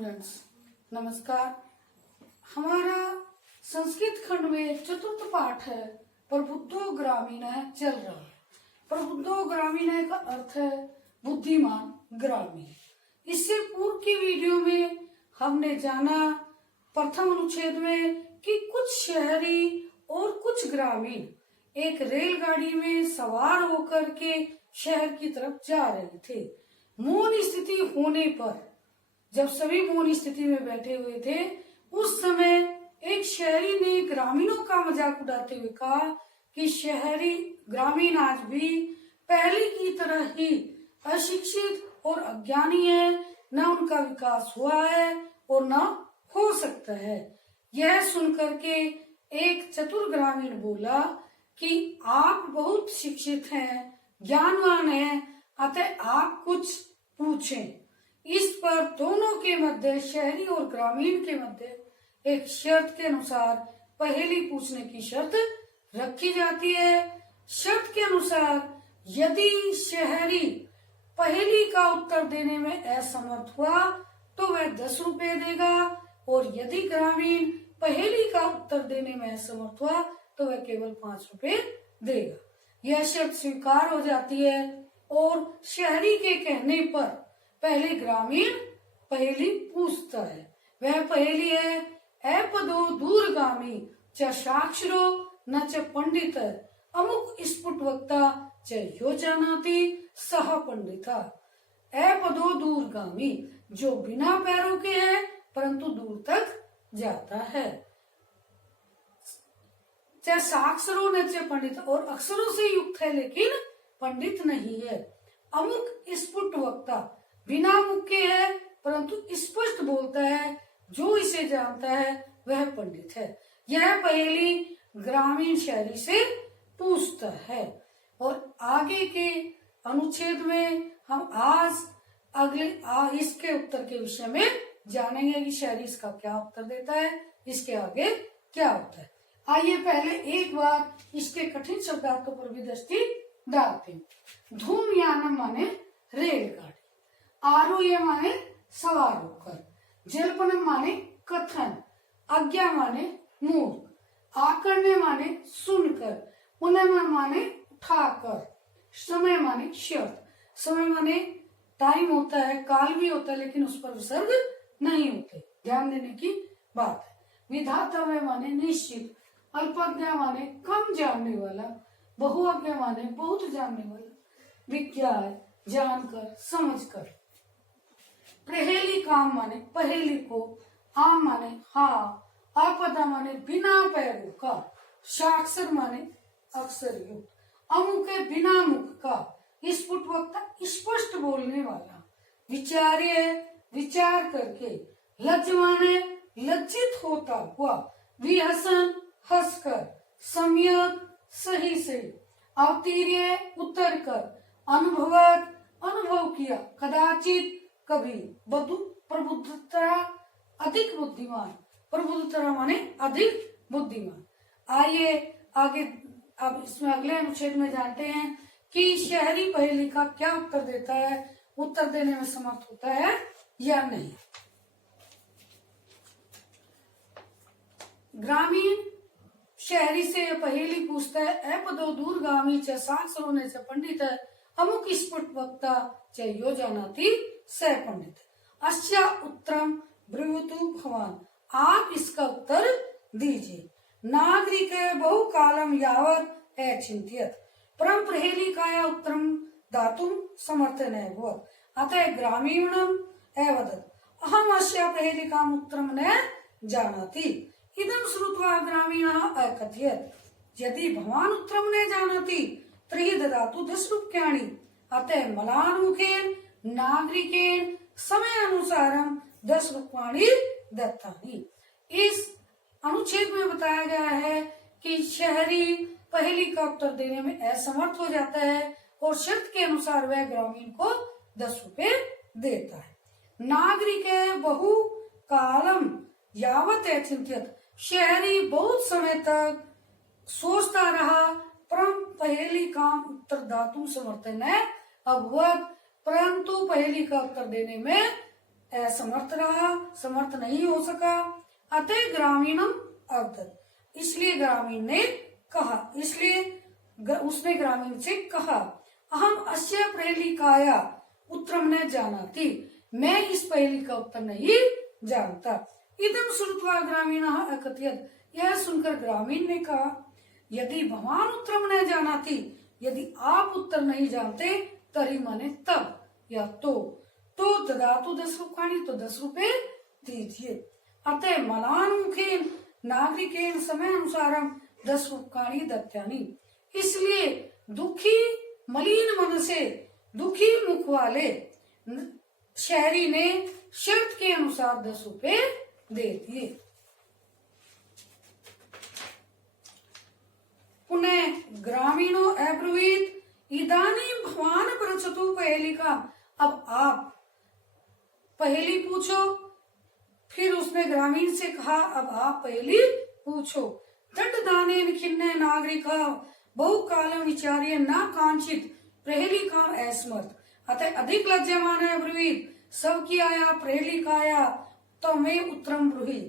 Students, नमस्कार। हमारा संस्कृत खंड में चतुर्थ पाठ है प्रबुद्धो ग्रामीणः चल रहा है। प्रबुद्धो ग्रामीणः का अर्थ है बुद्धिमान ग्रामीण। इससे पूर्व की वीडियो में हमने जाना प्रथम अनुच्छेद में कि कुछ शहरी और कुछ ग्रामीण एक रेलगाड़ी में सवार होकर के शहर की तरफ जा रहे थे। मौन स्थिति होने पर जब सभी मौन स्थिति में बैठे हुए थे, उस समय एक शहरी ने ग्रामीणों का मजाक उड़ाते हुए कहा कि शहरी ग्रामीण आज भी पहले की तरह ही अशिक्षित और अज्ञानी है, न उनका विकास हुआ है और न हो सकता है। यह सुनकर के एक चतुर ग्रामीण बोला कि आप बहुत शिक्षित हैं, ज्ञानवान हैं, अतः आप कुछ पूछें। इस पर दोनों के मध्य, शहरी और ग्रामीण के मध्य, एक शर्त के अनुसार पहेली पूछने की शर्त रखी जाती है। शर्त के अनुसार यदि शहरी पहेली का उत्तर देने में असमर्थ हुआ तो वह 10 रुपए देगा, और यदि ग्रामीण पहेली का उत्तर देने में असमर्थ हुआ तो वह केवल 5 रुपए देगा। यह शर्त स्वीकार हो जाती है और शहरी के कहने पर पहले ग्रामीण पहेली पूछता है। वह पहेली है अपदो दूरगामी च साक्षरो न च पंडित अमुक स्फुट वक्ता च योजनाति सह पंडिता। अपदो दूरगामी, जो बिना पैरों के है परंतु दूर तक जाता है। च साक्षरो न च पंडित, और अक्षरों से युक्त है लेकिन पंडित नहीं है। अमुक स्फुट वक्ता, बिना मुख के है परंतु स्पष्ट बोलता है, जो इसे जानता है वह पंडित है। यह पहेली ग्रामीण शहरी से पूछता है। और आगे के अनुच्छेद में हम आज इसके उत्तर के विषय में जानेंगे कि शहरी इसका क्या उत्तर देता है, इसके आगे क्या होता है। आइए पहले एक बार इसके कठिन शब्दार्थों पर भी दृष्टि डालते हैं। धूमयानम माने रेलगाड़ी, आरूह्य माने सवार होकर, जल्पनम माने कथन, आज्ञा माने मूर्ख, आकर्ण्य माने सुनकर, उन्नयन माने उठाकर, समय माने शर्त। समय माने टाइम होता है, काल भी होता है, लेकिन उस पर विसर्ग नहीं होते, ध्यान देने की बात है। विधातव्य माने निश्चित, अल्पज्ञा माने कम जानने वाला, बहुअज्ञा माने बहुत जानने वाला, विज्ञान जानकर समझकर। पहेली काम माने पहेली को, आम माने हाँ, अपदा माने बिना पैरों का, साक्षर माने अक्षर युक्त, अमुक बिना मुख का, स्फुट वक्ता स्पष्ट बोलने वाला, विचार्य विचार करके, लज्ज माने लज्जित होता हुआ, विहसन हंसकर, सम्यक सही से, अवतीर्य उतर कर, अनुभवत अनुभव किया, कदाचित कभी, प्रबुद्धता अधिक बुद्धिमान, प्रबुद्धता माने अधिक बुद्धिमान। आइए आगे अब इसमें अगले अनुच्छेद में जानते हैं कि शहरी पहेली का क्या उत्तर देता है, उत्तर देने में समर्थ होता है या नहीं। ग्रामीण शहरी से पहेली पूछता है, अपदो दूरगामी च साक्षरो न च पंडित अमुक स्फुट वक्ता च योजनाति स पंडित। अस्या उत्तरम ब्रुवतु भवान, आप इसका उत्तर दीजिए। नागरिक बहु कालम यावत अचिंत्यत परम पहेलिकाया उत्तरम दातुम समर्थ न भवत्, अतः ग्रामीणम अवदत् अहम अस्या पहेलिकाम उत्तरम न जानाति। इदं श्रुत्वा ग्रामीणः अकथयत्, यदि भवान उत्तरम न जानाति तर्हि ददातु 10 रूप्याणि। अतः मलान्मुखेन नागरिकेन समय अनुसारम 10 रूप्याणि दत्तानि। इस अनुच्छेद में बताया गया है कि शहरी पहेली का उत्तर देने में असमर्थ हो जाता है और शर्त के अनुसार वह ग्रामीण को 10 रुपए देता है। नागरिक बहु कालम यावत अचिंत्यत, शहरी बहुत समय तक सोचता रहा, परम पहेली का उत्तर दातुम समर्थ न अभवत्, परंतु पहेली का उत्तर देने में असमर्थ रहा, समर्थ नहीं हो सका। अतः ग्रामीणम अवदत, इसलिए ग्रामीण ने कहा, इसलिए उसने ग्रामीण से कहा, अहम अस्य प्रहेलिकाया उत्तरम न जानाति, मैं इस पहेली का उत्तर नहीं जानता। इदम श्रुत्वा ग्रामीण अकथयत, यह सुनकर ग्रामीण ने कहा, यदि भवान उत्तरम न जानाति, यदि आप उत्तर नहीं जानते, तरी माने तब या तो ददातु 10 रूप्यकाणि, तो 10 रुपए दीजिए। अतः मलान्मुखेन नागरिकेन समय अनुसारम 10 रूप्यकाणि दत्तानि, इसलिए दुखी मलिन मन से दुखी मुख वाले शहरी ने शर्त के अनुसार 10 रुपए दे दिए। पुनः ग्रामीणों अब्रवीत, इदानीं भवान पृच्छतु पहेलिका, अब आप पहेली पूछो। फिर उसने ग्रामीण से कहा, अब आप पहेली पूछो। दंडदानेन खिन्ने नागरिका बहुकालम विचार्य न कांचित प्रहेलिका असमर्थ, अतः अधिक लज्जमान ब्रुवीत, सब की आया प्रहेलिकाया तो मैं उत्तरम ब्रूहि।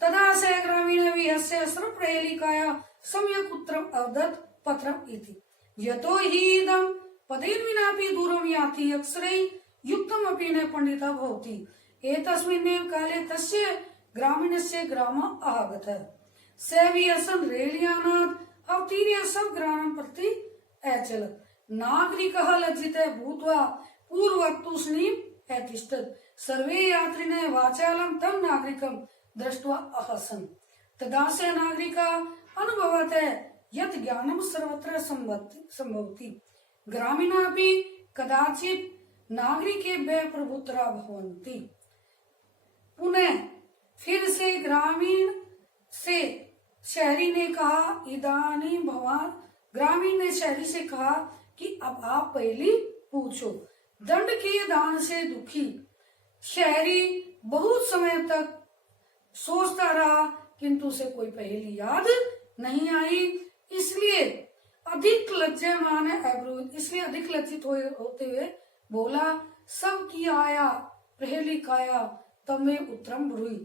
तदा से ग्रामीण विहस्य सर्व प्रहेलिकाया सम्यक उत्तरम अवदत् पत्रम इति। यतो हि इदं पदेन विनापि दूरं याति अक्षरै युक्तम अपि न पंडिता भवति। एतस्मिन्नेव काले तस्य ग्रामीणस्य ग्रामम् आगतः। स विहसन् रेलयानात् अवतीर्य सब ग्रामं प्रति अचलत्। नागरिकः लज्जितः भूत्वा पूर्ववत् तूष्णीम् अतिष्ठत्। सर्वे यात्रिणः वाचालं तं नागरिकं दृष्ट्वा अहसन्। तदा स नागरिकः अनुभवतः यत् ज्ञानं सर्वत्र संभवति। ग्रामीणापि कदाचित् नागरिकेभ्यः प्रभुतरा भवन्ति। पुनः फिर से ग्रामीण से शहरी ने कहा, इदानी भवान, ग्रामीण ने शहरी से कहा कि अब आप पहेली पूछो। दंड के दान से दुखी शहरी बहुत समय तक सोचता रहा, किंतु उसे कोई पहेली याद नहीं आई, इसलिए अधिक लज्जामान अब्रुवत, इसलिए अधिक लज्जित होते हुए बोला, सब की आया पहेली काया तब मैं उत्तरम ब्रूहि,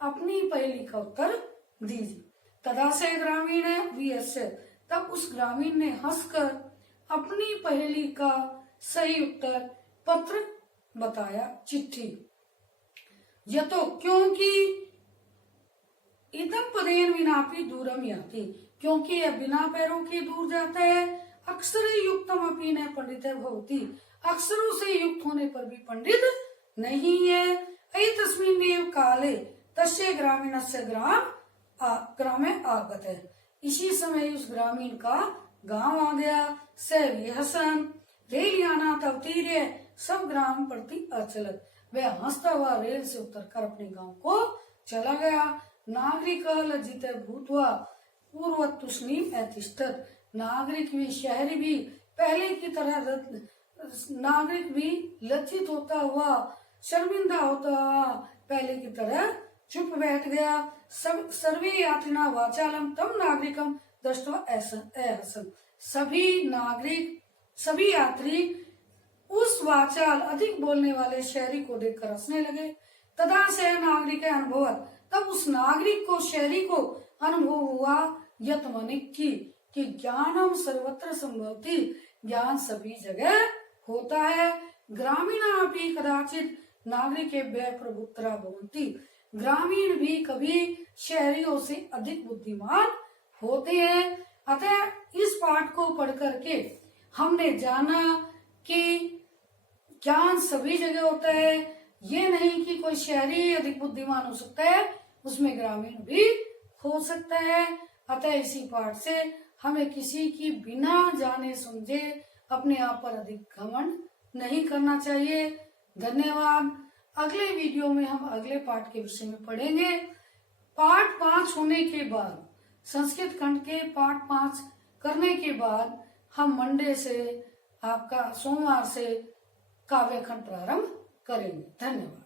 अपनी पहेली का उत्तर दीजिए। तदा से ग्रामीण विहस्य, तब उस ग्रामीण ने हंसकर अपनी पहेली का सही उत्तर पत्र बताया, चिट्ठी। यतो, क्योंकि इदम पदेन विनापि दूरम याति, क्योंकि यह बिना पैरों के दूर जाता है। अक्षर युक्तम अपि न पंडित भवति, अक्षरों से युक्त होने पर भी पंडित नहीं है। एतस्मिन्नेव काले तस्य ग्रामीणस्य ग्रामे आगतः, इसी समय उस ग्रामीण का गांव आ गया। स विहसन रेलयानात् अवतीर्य सब ग्राम प्रति अचलत, वह हंसता हुआ रेल से उतरकर अपने गांव को चला गया। नागरिक लज्जित भूत्वा पूर्ववत् तूष्णीम् अतिष्ठत्, नागरिक भी शहरी भी पहले की तरह नागरिक भी लज्जित होता हुआ, शर्मिंदा होता हुआ पहले की तरह चुप बैठ गया। सर्वे यात्रिणा वाचालम तम नागरिकम दृष्ट्वा अहसन्, सभी यात्री उस वाचाल अधिक बोलने वाले शहरी को देखकर हंसने लगे। तदा से नागरिक अनुभव, तब उस नागरिक को, शहरी को अनुभव हुआ, यत माने कि ज्ञानम सर्वत्र संभवति, ज्ञान सभी जगह होता है। ग्रामीणापि कदाचित नागरिकेभ्यः प्रभुतरा भवन्ति, ग्रामीण भी कभी शहरियों से अधिक बुद्धिमान होते हैं। अतः इस पाठ को पढ़ करके हमने जाना कि ज्ञान सभी जगह होता है, ये नहीं कि कोई शहरी अधिक बुद्धिमान हो सकता है, उसमें ग्रामीण भी हो सकता है। अतः इसी पाठ से हमें किसी की बिना जाने समझे अपने आप पर अधिक घमंड नहीं करना चाहिए। धन्यवाद। अगले वीडियो में हम अगले पाठ के विषय में पढ़ेंगे। पाठ 5 होने के बाद, संस्कृत खंड के पाठ 5 करने के बाद हम मंडे से, आपका सोमवार से काव्य खंड प्रारंभ करेंगे। धन्यवाद।